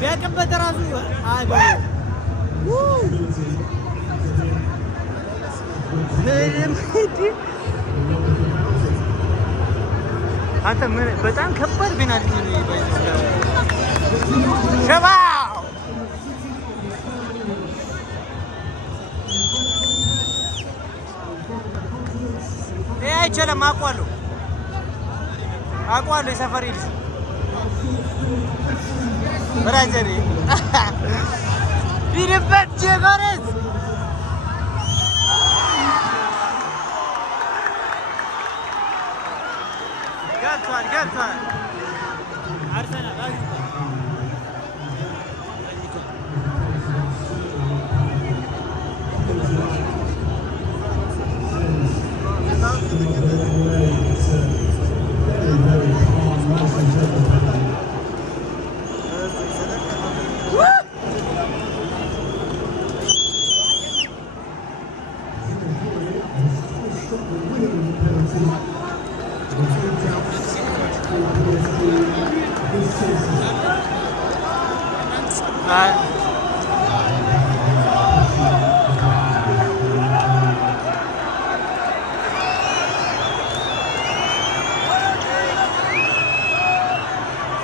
ቢያቀበተ ራሱ አገ አንተ በጣም ከባድ ፔናልቲ ነው ሸባ አይችልም። አውቀዋለሁ የሰፈሬ ልጅ ብራዘር ቢርበት ጀጎረስ ገብቷል አርሰናል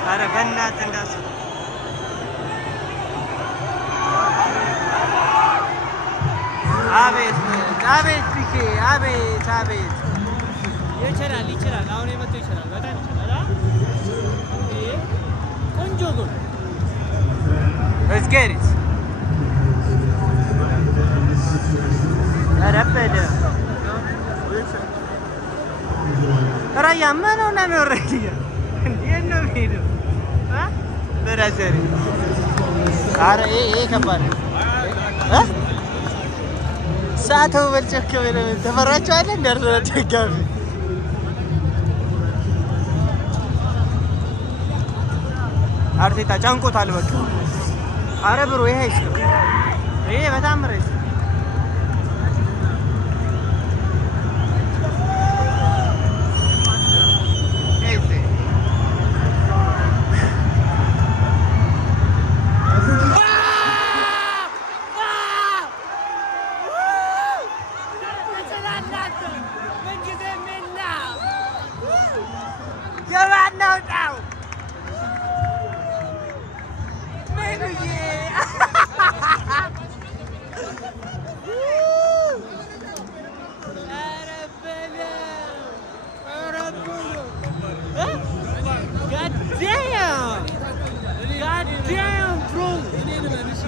ኧረ በእናትህ እንዳትዪ አቤት ፒኬ አቤት ይችላል አሁን የመጣው ይችላል በጣም ይችላል ቆንጆ ጎል እስጌሪስ ረበደ ራያ ምን ሆነ ነው ረያ እንዴት ነው የሚሄደው በራዘሪ ኧረ ይሄ ከባድ ነው ሳተው በልጨክ ተፈራቸዋለህ እንዳርሰናል ደጋፊ አርቴታ ጫንቆታል በቃ ኧረ ብሮ ይሄ አይችልም ይሄ በጣም ረስ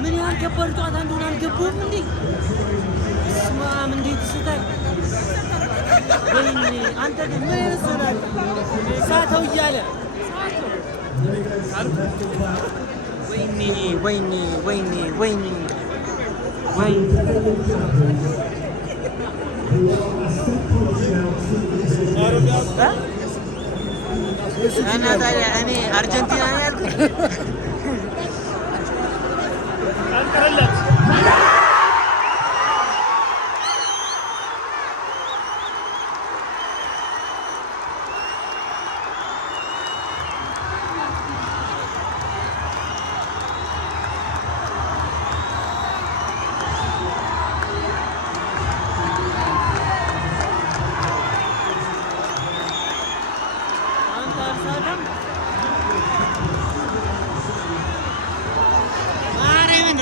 ምን ያህል ከባድ ጨዋታ እንደሆነ አልገባሁም እንዴ ስማም እንዴት ስታይ ወይኔ አንተ ግን ምን ይመስላል ሳተው እያለ ወይኔ እና ታዲያ እኔ አርጀንቲና ነው ያልኩት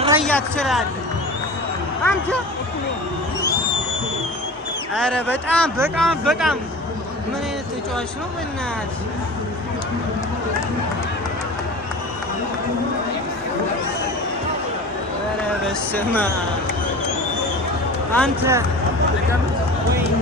ረያ ትችላለህ አንተ ኧረ በጣም ምን አይነት ተጫዋች ነው በእናትህ ኧረ በስመ አብ አንተ ወይኔ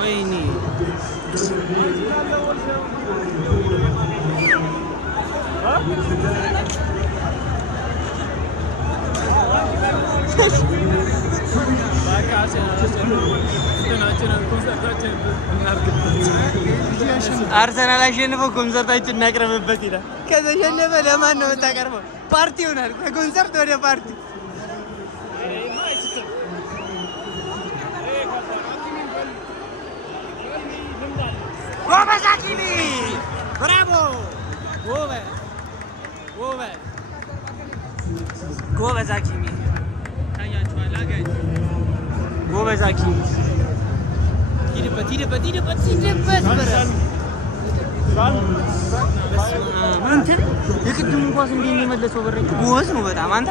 ወይኔ አርሰናል አሸንፎ ኮንሰርታችን እናቅርብበት ይላል። ከተሸነፈ ለማን ነው የምታቀርበው? ፓርቲ ይሆናል። ከኮንሰርት ወደ ፓርቲ። ጎበዝ ሀኪሚ! ብራቮ! ጎበዝ ሀኪሚ! ጎበዝ ሀኪሚ! ሂድበት! አንተ የቅድሙ ኳስ እንዴት ነው የመለሰው? በረኛ ጎበዝ ነው በጣም። አንተ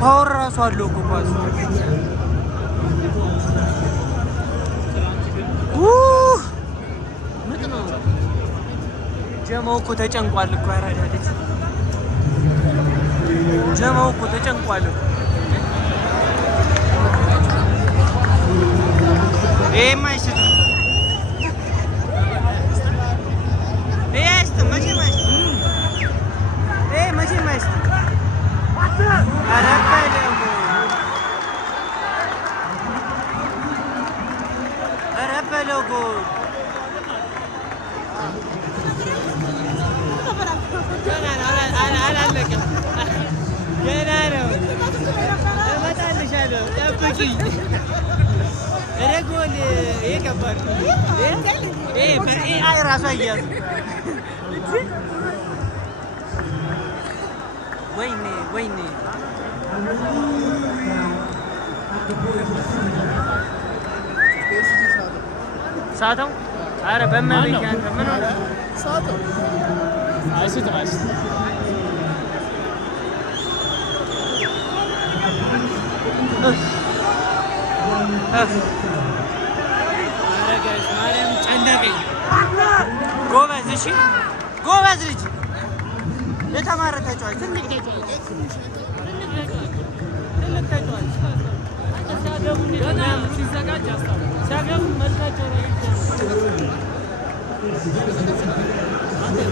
ፓወር እራሱ አለው እኮ ኳስ። ምጥ ነው። ጀማው እኮ ተጨንቋል እኮ ያራዳለች። ጀማው እኮ ተጨንቋል እኮ። ይሄማ አይስትም። ይሄ አይስትም። መቼም አይስትም። ይሄ መቼም አይስትም። ኧረ በለው! ኧረ በለው! ጎል! አላለቀም። ገና ነው። እመጣልሻለሁ፣ ጠብቂኝ። ኧረ ጎል! ይሄ ከባድ ነው። በኤአይ እራሱ አያዙ። ወይኔ ሳተው። ኧረ በእመቤቴ አንተ ምን ሆነ? ሳተው። አይስትም። ማርያም ጨነቀኝ። ጎበዝ! እሺ ጎበዝ ልጅ፣ የተማረ ተጫዋች፣ ትልቅ ተጫዋች። ሲዘጋጅ ሲያገቡ መልካቸው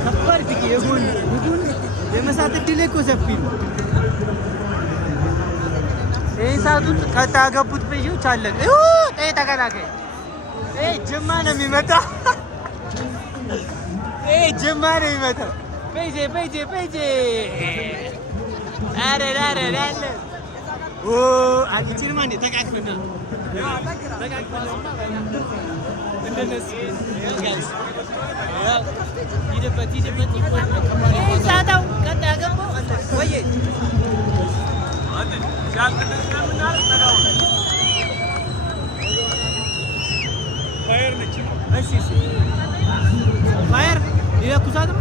ከባድ ግ የጎን የመሳት እድል እኮ ሰፊ ነው። ይህን ሰዓቱን ከታገቡት ልጆች አለን። ጤ ተከላካይ ጅማ ነው የሚመጣ። ጅማ ነው የሚመጣ። ፔጄ አረ አግችልማ እንዴ ተቃቅፈና እንደነሱ ሂድበት ሳታው ቀጣ ያገባው ወይ ፋየር ይለኩሳት ነው።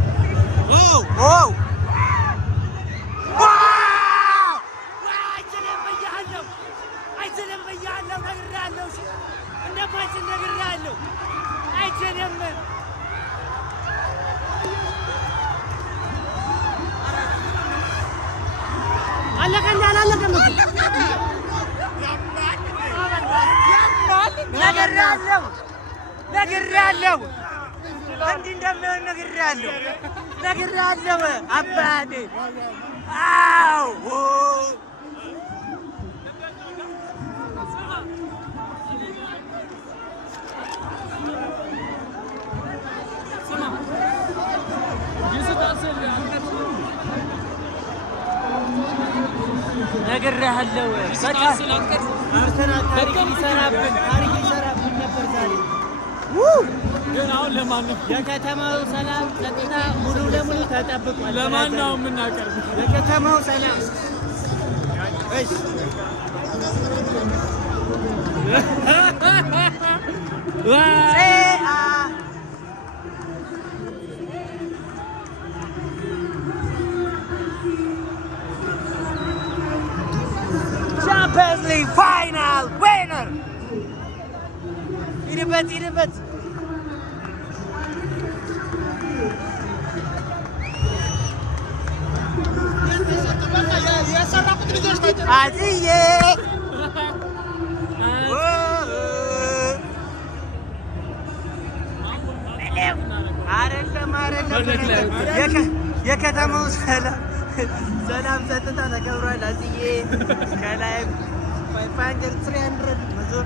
ነግሬያለሁ። እንዲህ እንደሚሆን ነግሬያለሁ አባቴ። አዎ ነግሬያለሁ። በቃ አርሰናል ታሪክ ሊሰራብን ነበር ዛሬ። ግን አሁን ለማንም የከተማው ሰላም ጸጥታ ሙሉ ለሙሉ ተጠብቋል። ለማን ነው የምናቀርብ? የከተማው ሰላም እሺ Champions League final winner! ሂድበት አዝዬ የከተማው ሰላም ጸጥታ ተከብሯል። አዝዬ ከላይ 500 300 መዞር